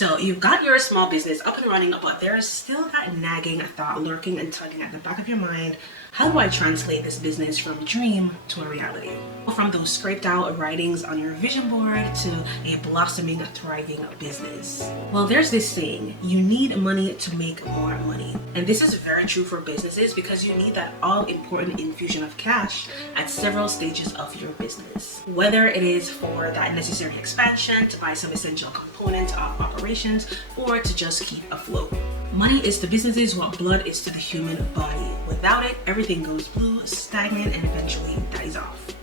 So you've got your small business up and running, but there's still that nagging thought lurking and tugging at the back of your mind. How do I translate this business from dream to a reality? From those scraped out writings on your vision board to a blossoming, thriving business. Well, there's this saying, you need money to make more money. And this is very true for businesses because you need that all-important infusion of cash at several stages of your business. Whether it is for that necessary expansion, to buy some essential components of operations, or to just keep afloat. Money is to businesses what blood is to the human body. Without it, everything goes blue, stagnant, and eventually dies off.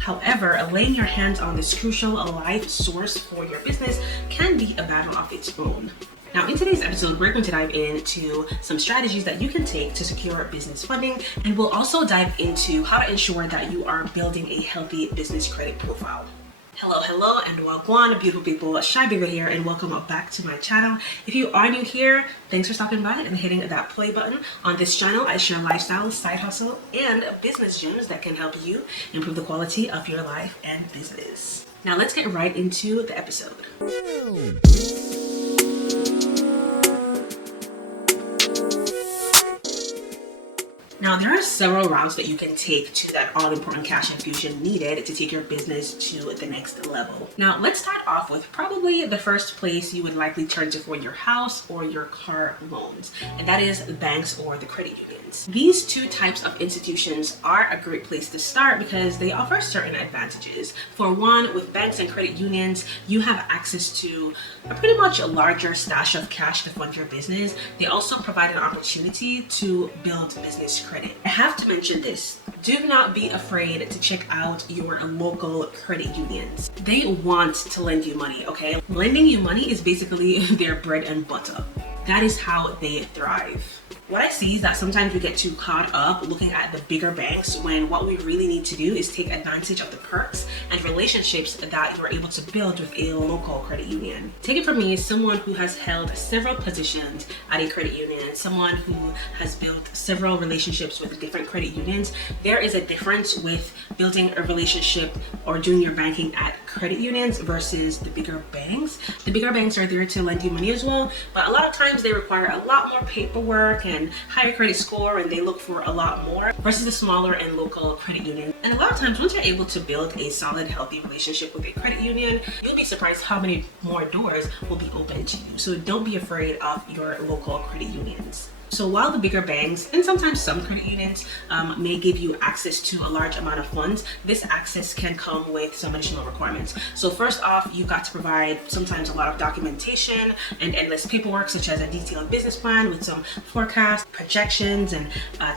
However, laying your hands on this crucial life source for your business can be a battle of its own. Now, in today's episode, we're going to dive into some strategies that you can take to secure business funding, and we'll also dive into how to ensure that you are building a healthy business credit profile. Hello, and wagwan, beautiful people. Shibivia here, and welcome back to my channel. If you are new here, thanks for stopping by and hitting that play button. On this channel, I share lifestyle, side hustle, and business gems that can help you improve the quality of your life and business. Now, let's get right into the episode. Now, there are several routes that you can take to that all-important cash infusion needed to take your business to the next level. Now, let's start off with probably the first place you would likely turn to for your house or your car loans, and that is the banks or the credit unions. These two types of institutions are a great place to start because they offer certain advantages. For one, with banks and credit unions, you have access to a pretty much a larger stash of cash to fund your business. They also provide an opportunity to build business credit. I have to mention this. Do not be afraid to check out your local credit unions. They want to lend you money, okay? Lending you money is basically their bread and butter. That is how they thrive. What I see is that sometimes we get too caught up looking at the bigger banks when what we really need to do is take advantage of the perks and relationships that you're able to build with a local credit union. Take it from me, someone who has held several positions at a credit union, someone who has built several relationships with different credit unions. There is a difference with building a relationship or doing your banking at credit unions versus the bigger banks. The bigger banks are there to lend you money as well, but a lot of times they require a lot more paperwork and higher credit score, and they look for a lot more versus the smaller and local credit union. And a lot of times once you're able to build a solid, healthy relationship with a credit union, you'll be surprised how many more doors will be open to you. So don't be afraid of your local credit unions. So while the bigger banks and sometimes some credit unions may give you access to a large amount of funds, this access can come with some additional requirements. So first off, you've got to provide sometimes a lot of documentation and endless paperwork, such as a detailed business plan with some forecasts, projections, and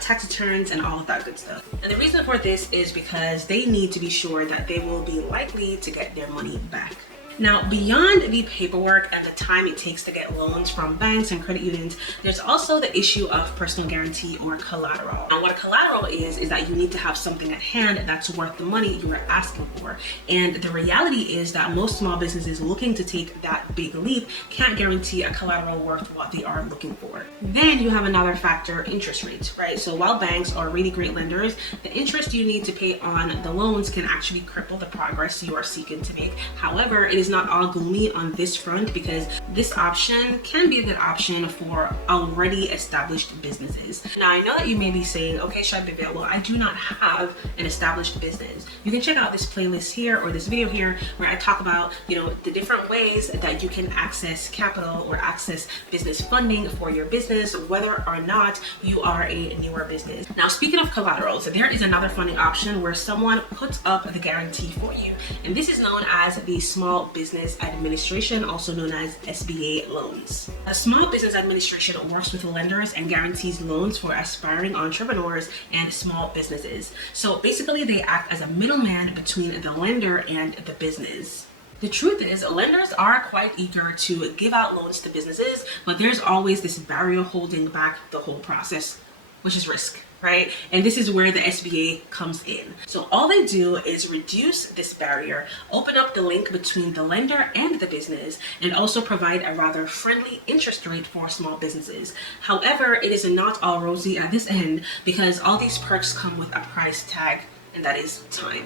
tax returns, and all of that good stuff. And the reason for this is because they need to be sure that they will be likely to get their money back. Now, beyond the paperwork and the time it takes to get loans from banks and credit unions, there's also the issue of personal guarantee or collateral. And what a collateral is that you need to have something at hand that's worth the money you are asking for. And the reality is that most small businesses looking to take that big leap can't guarantee a collateral worth what they are looking for. Then you have another factor, interest rates, right? So while banks are really great lenders, the interest you need to pay on the loans can actually cripple the progress you are seeking to make. However, it is not all gloomy on this front because this option can be a good option for already established businesses. Now, I know that you may be saying, okay, Shibivia, well, I do not have an established business. You can check out this playlist here or this video here where I talk about, the different ways that you can access capital or access business funding for your business, whether or not you are a newer business. Now, speaking of collaterals, there is another funding option where someone puts up the guarantee for you. And this is known as the Small Business Administration, also known as SBA loans. A Small Business Administration works with lenders and guarantees loans for aspiring entrepreneurs and small businesses. So basically, they act as a middleman between the lender and the business. The truth is, lenders are quite eager to give out loans to businesses, but there's always this barrier holding back the whole process, which is risk. Right? And this is where the SBA comes in. So all they do is reduce this barrier, open up the link between the lender and the business, and also provide a rather friendly interest rate for small businesses. However, it is not all rosy at this end because all these perks come with a price tag, and that is time.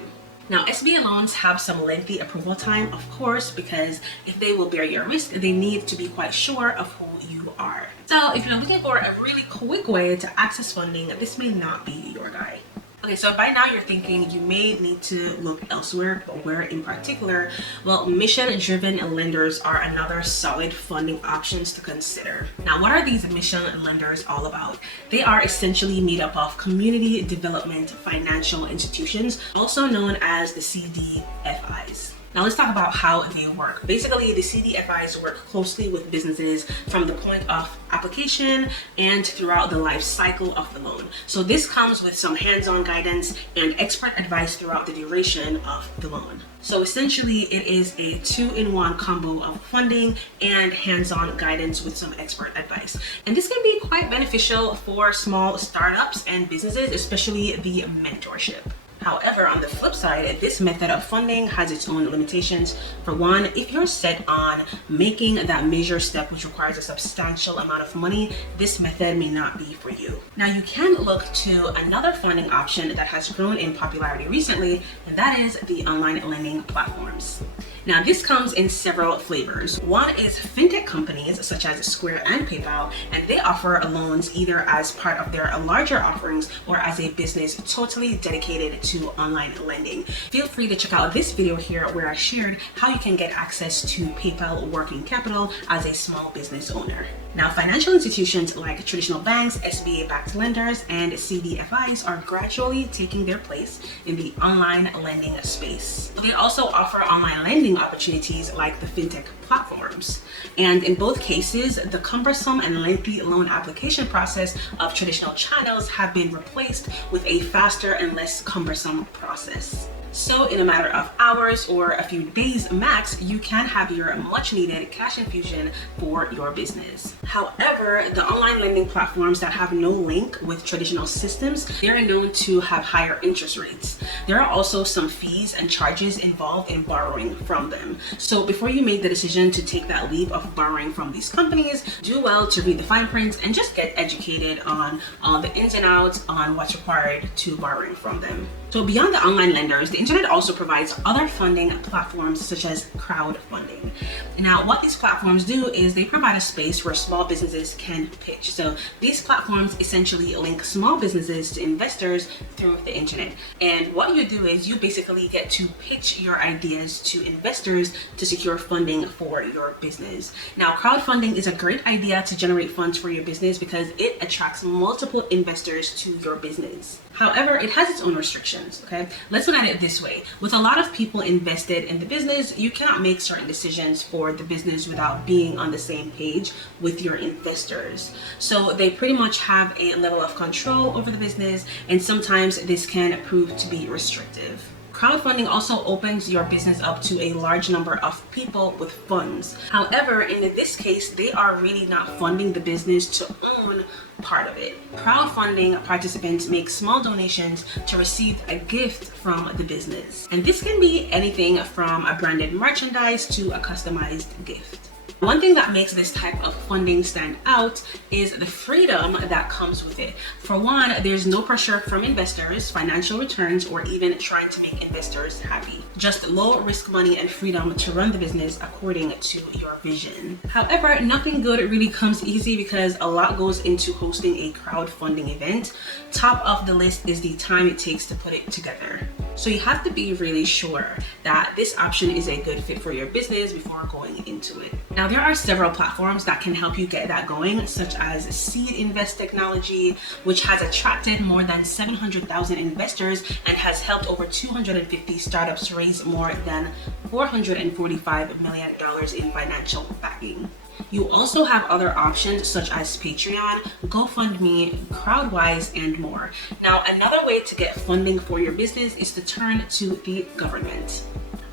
Now, SBA loans have some lengthy approval time, of course, because if they will bear your risk, they need to be quite sure of who you are. So if you're looking for a really quick way to access funding, this may not be your guy. Okay, so by now you're thinking you may need to look elsewhere, but where in particular? Well, mission-driven lenders are another solid funding options to consider. Now, what are these mission lenders all about? They are essentially made up of community development financial institutions, also known as the CDFIs. Now let's talk about how they work. Basically, the CDFIs work closely with businesses from the point of application and throughout the life cycle of the loan. So this comes with some hands-on guidance and expert advice throughout the duration of the loan. So essentially, it is a two-in-one combo of funding and hands-on guidance with some expert advice. And this can be quite beneficial for small startups and businesses, especially the mentorship. However, on the flip side, this method of funding has its own limitations. For one, if you're set on making that major step which requires a substantial amount of money, this method may not be for you. Now, you can look to another funding option that has grown in popularity recently, and that is the online lending platforms. Now, this comes in several flavors. One is fintech companies such as Square and PayPal, and they offer loans either as part of their larger offerings or as a business totally dedicated to online lending. Feel free to check out this video here where I shared how you can get access to PayPal working capital as a small business owner. Now, financial institutions like traditional banks, SBA-backed lenders, and CDFIs are gradually taking their place in the online lending space. They also offer online lending opportunities like the fintech platforms. And in both cases, the cumbersome and lengthy loan application process of traditional channels have been replaced with a faster and less cumbersome process. So in a matter of hours or a few days max, you can have your much needed cash infusion for your business. However, the online lending platforms that have no link with traditional systems, they're known to have higher interest rates. There are also some fees and charges involved in borrowing from them. So before you make the decision to take that leap of borrowing from these companies, do well to read the fine print and just get educated on the ins and outs on what's required to borrowing from them. So beyond the online lenders, the internet also provides other funding platforms such as crowdfunding. Now, what these platforms do is they provide a space where small businesses can pitch. So these platforms essentially link small businesses to investors through the internet. And what you do is you basically get to pitch your ideas to investors to secure funding for your business. Now, crowdfunding is a great idea to generate funds for your business because it attracts multiple investors to your business. However, it has its own restrictions, okay? Let's look at it this way. With a lot of people invested in the business, you cannot make certain decisions for the business without being on the same page with your investors. So they pretty much have a level of control over the business, and sometimes this can prove to be restrictive. Crowdfunding also opens your business up to a large number of people with funds. However, in this case, they are really not funding the business to own part of it. Crowdfunding participants make small donations to receive a gift from the business. And this can be anything from a branded merchandise to a customized gift. One thing that makes this type of funding stand out is the freedom that comes with it. For one, there's no pressure from investors, financial returns, or even trying to make investors happy. Just low risk money and freedom to run the business according to your vision. However, nothing good really comes easy because a lot goes into hosting a crowdfunding event. Top of the list is the time it takes to put it together. So you have to be really sure that this option is a good fit for your business before going into it. Now, there are several platforms that can help you get that going, such as Seed Invest Technology, which has attracted more than 700,000 investors and has helped over 250 startups raise more than $445 million in financial backing. You also have other options such as Patreon, GoFundMe, Crowdwise, and more. Now, another way to get funding for your business is to turn to the government.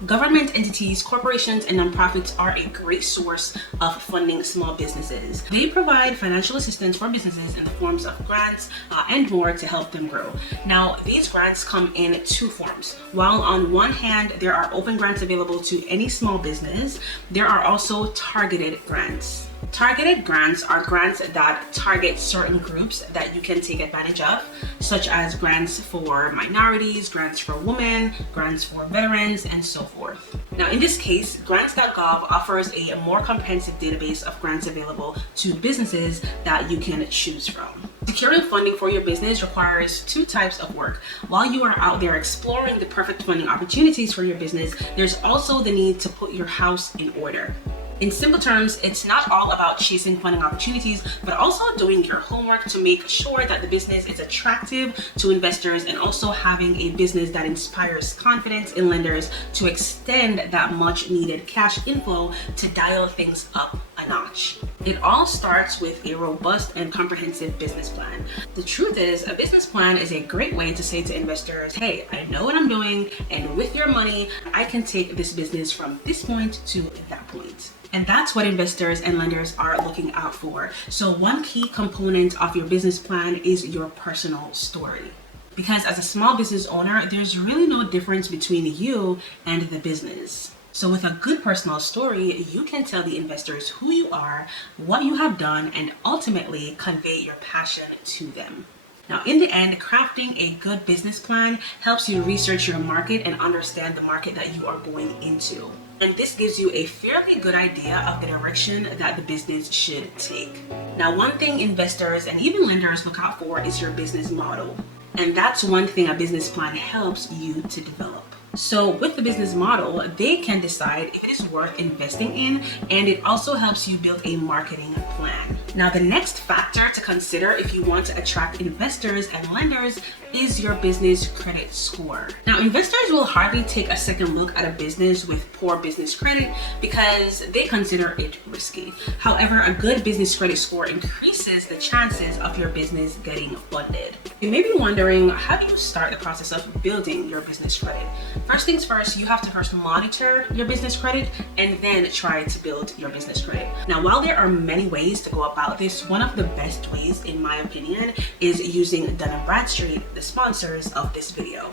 Government entities, corporations, and nonprofits are a great source of funding small businesses. They provide financial assistance for businesses in the forms of grants and more to help them grow. Now, these grants come in two forms. While on one hand, there are open grants available to any small business, there are also targeted grants. Targeted grants are grants that target certain groups that you can take advantage of, such as grants for minorities, grants for women, grants for veterans, and so forth. Now, in this case, grants.gov offers a more comprehensive database of grants available to businesses that you can choose from. Securing funding for your business requires two types of work. While you are out there exploring the perfect funding opportunities for your business, there's also the need to put your house in order. In simple terms, it's not all about chasing funding opportunities, but also doing your homework to make sure that the business is attractive to investors and also having a business that inspires confidence in lenders to extend that much needed cash inflow to dial things up a notch. It all starts with a robust and comprehensive business plan. The truth is, a business plan is a great way to say to investors, hey, I know what I'm doing, and with your money, I can take this business from this point to that point. And that's what investors and lenders are looking out for. So one key component of your business plan is your personal story. Because as a small business owner, there's really no difference between you and the business. So with a good personal story, you can tell the investors who you are, what you have done, and ultimately convey your passion to them. Now, in the end, crafting a good business plan helps you research your market and understand the market that you are going into. And this gives you a fairly good idea of the direction that the business should take. Now, one thing investors and even lenders look out for is your business model. And that's one thing a business plan helps you to develop. So with the business model, they can decide if it is worth investing in, and it also helps you build a marketing plan. Now, the next factor to consider if you want to attract investors and lenders is your business credit score. Now, investors will hardly take a second look at a business with poor business credit because they consider it risky. However, a good business credit score increases the chances of your business getting funded. You may be wondering, how do you start the process of building your business credit? First things first, you have to first monitor your business credit and then try to build your business credit. Now, while there are many ways to go about this, one of the best ways, in my opinion, is using Dun & Bradstreet, the sponsors of this video.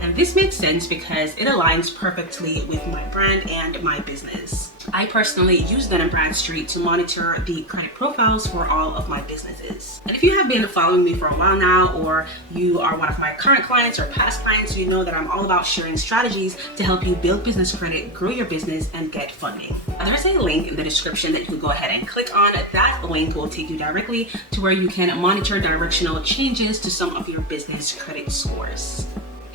And this makes sense because it aligns perfectly with my brand and my business. I personally use Dun & Bradstreet to monitor the credit profiles for all of my businesses. And if you have been following me for a while now, or you are one of my current clients or past clients, you know that I'm all about sharing strategies to help you build business credit, grow your business, and get funding. There's a link in the description that you can go ahead and click on. That link will take you directly to where you can monitor directional changes to some of your business credit scores.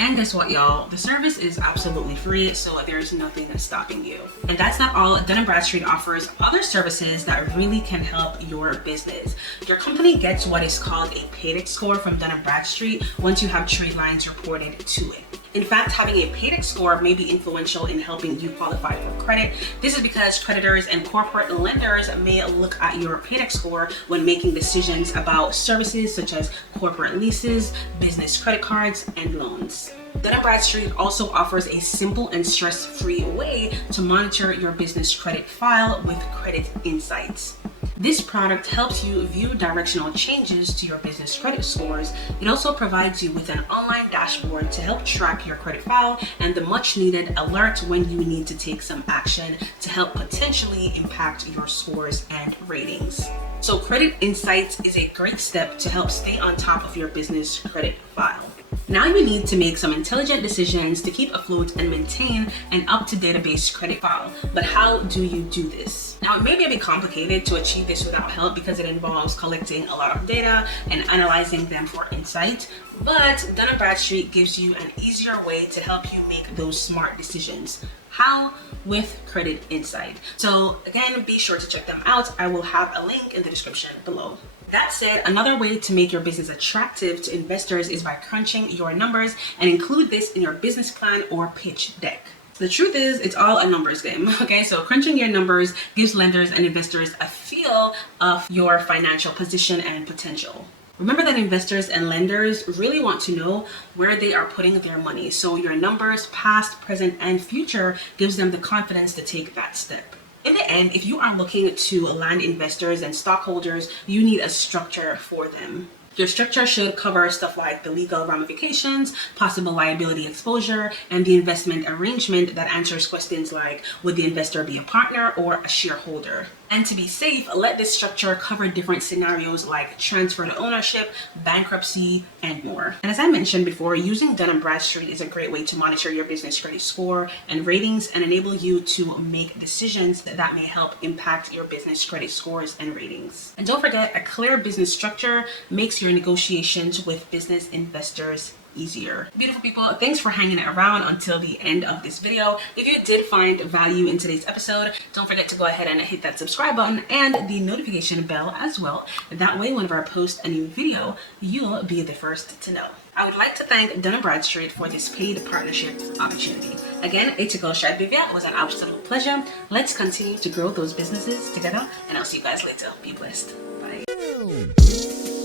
And guess what, y'all? The service is absolutely free, so there's nothing that's stopping you. And that's not all. Dun & Bradstreet offers other services that really can help your business. Your company gets what is called a PAYDEX score from Dun & Bradstreet once you have trade lines reported to it. In fact, having a PAYDEX score may be influential in helping you qualify for credit. This is because creditors and corporate lenders may look at your PAYDEX score when making decisions about services such as corporate leases, business credit cards, and loans. Dun & Bradstreet also offers a simple and stress-free way to monitor your business credit file with Credit Insights. This product helps you view directional changes to your business credit scores. It also provides you with an online dashboard to help track your credit file and the much needed alert when you need to take some action to help potentially impact your scores and ratings. So Credit Insights is a great step to help stay on top of your business credit file. Now you need to make some intelligent decisions to keep afloat and maintain an up-to-database credit file. But how do you do this? Now, it may be a bit complicated to achieve this without help because it involves collecting a lot of data and analyzing them for insight. But Dun & Bradstreet gives you an easier way to help you make those smart decisions. How? With Credit Insight. So again, be sure to check them out. I will have a link in the description below. That said, another way to make your business attractive to investors is by crunching your numbers and include this in your business plan or pitch deck. The truth is, it's all a numbers game, okay? So crunching your numbers gives lenders and investors a feel of your financial position and potential. Remember that investors and lenders really want to know where they are putting their money. So your numbers, past, present, and future, gives them the confidence to take that step. In the end, if you are looking to land investors and stockholders, you need a structure for them. Your structure should cover stuff like the legal ramifications, possible liability exposure, and the investment arrangement that answers questions like, would the investor be a partner or a shareholder? And to be safe, let this structure cover different scenarios like transfer to ownership, bankruptcy, and more. And as I mentioned before, using Dun & Bradstreet is a great way to monitor your business credit score and ratings and enable you to make decisions that may help impact your business credit scores and ratings. And don't forget, a clear business structure makes your negotiations with business investors easier. Beautiful people, thanks for hanging around until the end of this video. If you did find value in today's episode, don't forget to go ahead and hit that subscribe button and the notification bell as well. That way, whenever I post a new video, you'll be the first to know. I would like to thank Dun & Bradstreet for this paid partnership opportunity. Again, Shibivia, it was an absolute pleasure. Let's continue to grow those businesses together, and I'll see you guys later. Be blessed. Bye.